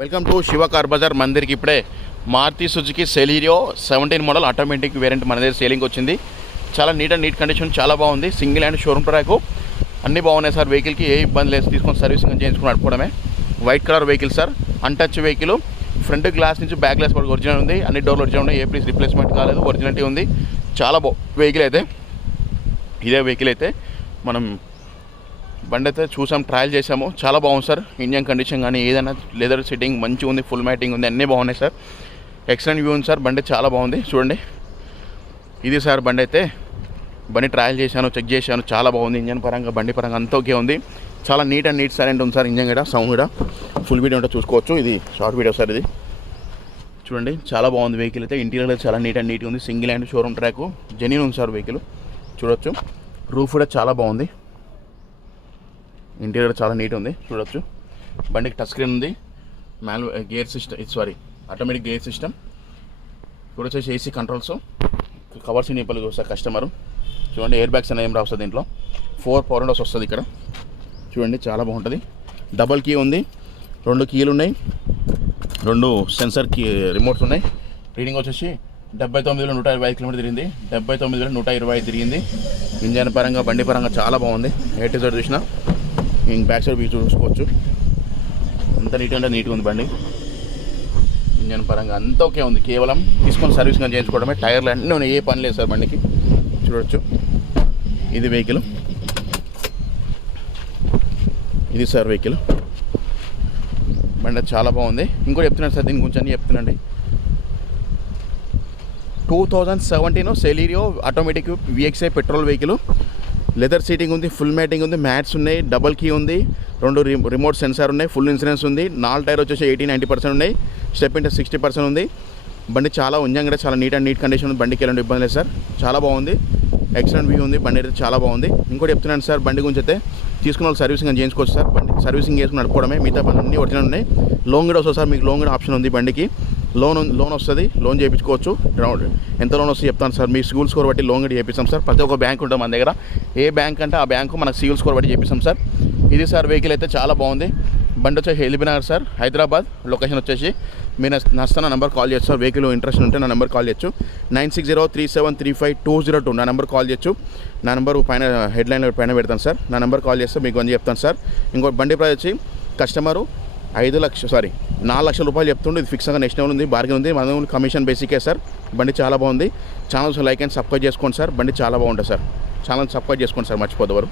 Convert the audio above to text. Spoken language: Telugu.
Welcome to Shiva car Bazar. మందిరికి ఇప్పుడే Maruti Suzuki Celerio 17 model automatic variant మన దగ్గర సేలింగ్ వచ్చింది. చాలా నీట్ కండిషన్, చాలా బాగుంది. సింగిల్ హ్యాండ్ షోరూమ్ ట్రాక్ అన్నీ బాగున్నాయి సార్. వెహికల్కి ఏ ఇబ్బంది లేదు, తీసుకొని సర్వీసింగ్ చేయించుకుని నడుపుకోవడమే. White colour vehicle sir, untouch vehicle. Front glass నుంచి బ్యాక్ గ్లాస్ వరకు ఒరిజినల్ ఉంది. అన్ని డోర్లు ఒరిజినల్ ఉన్నాయి. ఏ పీస్ రిప్లేస్మెంట్ కాలేదు, ఒరిజినాలిటీ ఉంది. చాలా వెహికల్ అయితే ఇదే వెహికల్ అయితే మనం బండి అయితే చూసాం, ట్రయల్ చేసాము. చాలా బాగుంది సార్. ఇంజన్ కండిషన్ కానీ ఏదైనా లెదర్ సిట్టింగ్ మంచిగా ఉంది, ఫుల్ మ్యాటింగ్ ఉంది, అన్నీ బాగున్నాయి సార్. ఎక్సలెంట్ వ్యూ ఉంది సార్. బండి చాలా బాగుంది చూడండి. ఇది సార్ బండి అయితే. బండి ట్రయల్ చేశాను, చెక్ చేశాను, చాలా బాగుంది. ఇంజన్ పరంగా బండి పరంగా అంతా ఓకే ఉంది. చాలా నీట్ సైలెంట్ ఉంది సార్. ఇంజన్ కూడా సౌండ్ కూడా ఫుల్ వీడియో ఉంటే చూసుకోవచ్చు. ఇది షార్ట్ వీడియో సార్. ఇది చూడండి, చాలా బాగుంది వెహికల్ అయితే. ఇంటీరియర్ అయితే చాలా నీట్ ఉంది. Single hand showroom track, genuine ఉంది సార్ వెహికల్. చూడొచ్చు. రూఫ్ కూడా చాలా బాగుంది. ఇంటీరియర్ చాలా నీట్ ఉంది, చూడొచ్చు. బండికి టచ్ స్క్రీన్ ఉంది. Gear system, automatic gear system. ఇప్పుడు వచ్చేసి ఏసీ కంట్రోల్స్, కవర్స్ నింపలు చూస్తారు కస్టమరు. చూడండి, ఎయిర్ బ్యాగ్స్ అనేవి ఏం రాస్తుంది దీంట్లో. 4 పవర్ విండోస్ వస్తుంది ఇక్కడ. చూడండి, చాలా బాగుంటుంది. డబల్ కీ ఉంది, 2 కీలు ఉన్నాయి, 2 సెన్సర్ కీ రిమోట్స్ ఉన్నాయి. రీడింగ్ వచ్చేసి 79,125 కిలోమీటర్ తిరిగింది. 79,125 తిరిగింది. ఇంజన్ పరంగా బండి పరంగా చాలా బాగుంది. ఏ టు జెడ్ చూసినా ఇంక బ్యాక్ సైడ్ వ్యూ చూసుకోవచ్చు. అంత నీట్గా ఉంది బండి. ఇంజన్ పరంగా అంతా ఓకే ఉంది. కేవలం తీసుకొని సర్వీసింగ్ చేయించుకోవడమే. టైర్లు అన్నీ ఉన్నాయి, ఏ పని లేదు సార్ బండికి. చూడొచ్చు. ఇది వెహికల్, ఇది సార్ వెహికల్. బండి చాలా బాగుంది. ఇంకోటి చెప్తున్నాను సార్, దీని గురించి అన్నీ చెప్తున్నాండి. 2017 Celerio automatic VXI petrol vehicle. Leather seating ఉంది, ఫుల్ మ్యాటింగ్ ఉంది, మ్యాట్స్ ఉన్నాయి, డబల్ కీ ఉంది, 2 రిమోట్ సెన్సార్ ఉన్నాయి, ఫుల్ ఇన్సూరెన్స్ ఉంది. 4 టైర్ వచ్చేసి 80-90% ఉన్నాయి. స్టెప్ ఇంటే 60% ఉంది. బండి చాలా ఉంజం కూడా చాలా నీట్ కండిషన్ ఉంది. బండికి ఎలాంటి ఇబ్బంది లేదు సార్. చాలా బాగుంది. ఎక్సలెంట్ వ్యూ ఉంది. బండి అయితే చాలా బాగుంది. ఇంకోటి చెప్తున్నాను సార్, బండి గురించి అయితే తీసుకున్న వాళ్ళు సర్వీసింగ్ చేయించుకోవచ్చు సార్. బండి సర్వీసింగ్ చేసుకుని నడుపుకోవడమే. మిగతా పనులు అన్నీ ఒరిజినల్ ఉన్నాయి. లోన్ కూడా వస్తుంది సార్. మీకు లోన్ కూడా ఆప్షన్ ఉంది బండికి. లోన్ వస్తుంది, లోన్ చేయించుకోవచ్చు. ఎంత లోన్ వస్తుంది చెప్తాను సార్. మీ సివిల్ స్కోర్ బట్టి లోన్ కూడా చేపిస్తాం సార్. ప్రతి ఒక్క బ్యాంక్ ఉంటుంది మన దగ్గర. ఏ బ్యాంక్ అంటే ఆ బ్యాంకు మనకు సివిల్ స్కోర్ బట్టి చేపిస్తాం సార్. ఇది సార్ వెహికల్ అయితే చాలా బాగుంది. బండి వచ్చేసి ఎల్బీనగర్ సార్, హైదరాబాద్. లొకేషన్ వచ్చేసి మీరు నష్టం నా నెంబర్ కాల్ చేయొచ్చు సార్. వెహికల్ ఇంట్రెస్ట్ ఉంటే నా నెంబర్ కాల్ చేయొచ్చు. 9603735202 నా నెంబర్ కాల్ చేయొచ్చు. నా నెంబర్ పైన హెడ్లైన్లో పైన పెడతాను సార్. నా నెంబర్ కాల్ చేస్తే మీకు అని చెప్తాను సార్. ఇంకో బండి ప్రైస్ వచ్చి కస్టమరు 4 లక్షల రూపాయలు చెప్తుండే. ఇది ఫిక్స్గా నెక్స్ట్ లెవెల్ ఉంది, బార్గెన్ ఉంది. మన కమిషన్ బేసికే సార్. బండి చాలా బాగుంది. ఛానల్స్ లైక్ అండ్ సబ్స్క్రైబ్ చేసుకోండి సార్. బండి చాలా బాగుంటుంది సార్. ఛానల్ సబ్స్క్రైబ్ చేసుకోండి సార్, మర్చిపోతారు.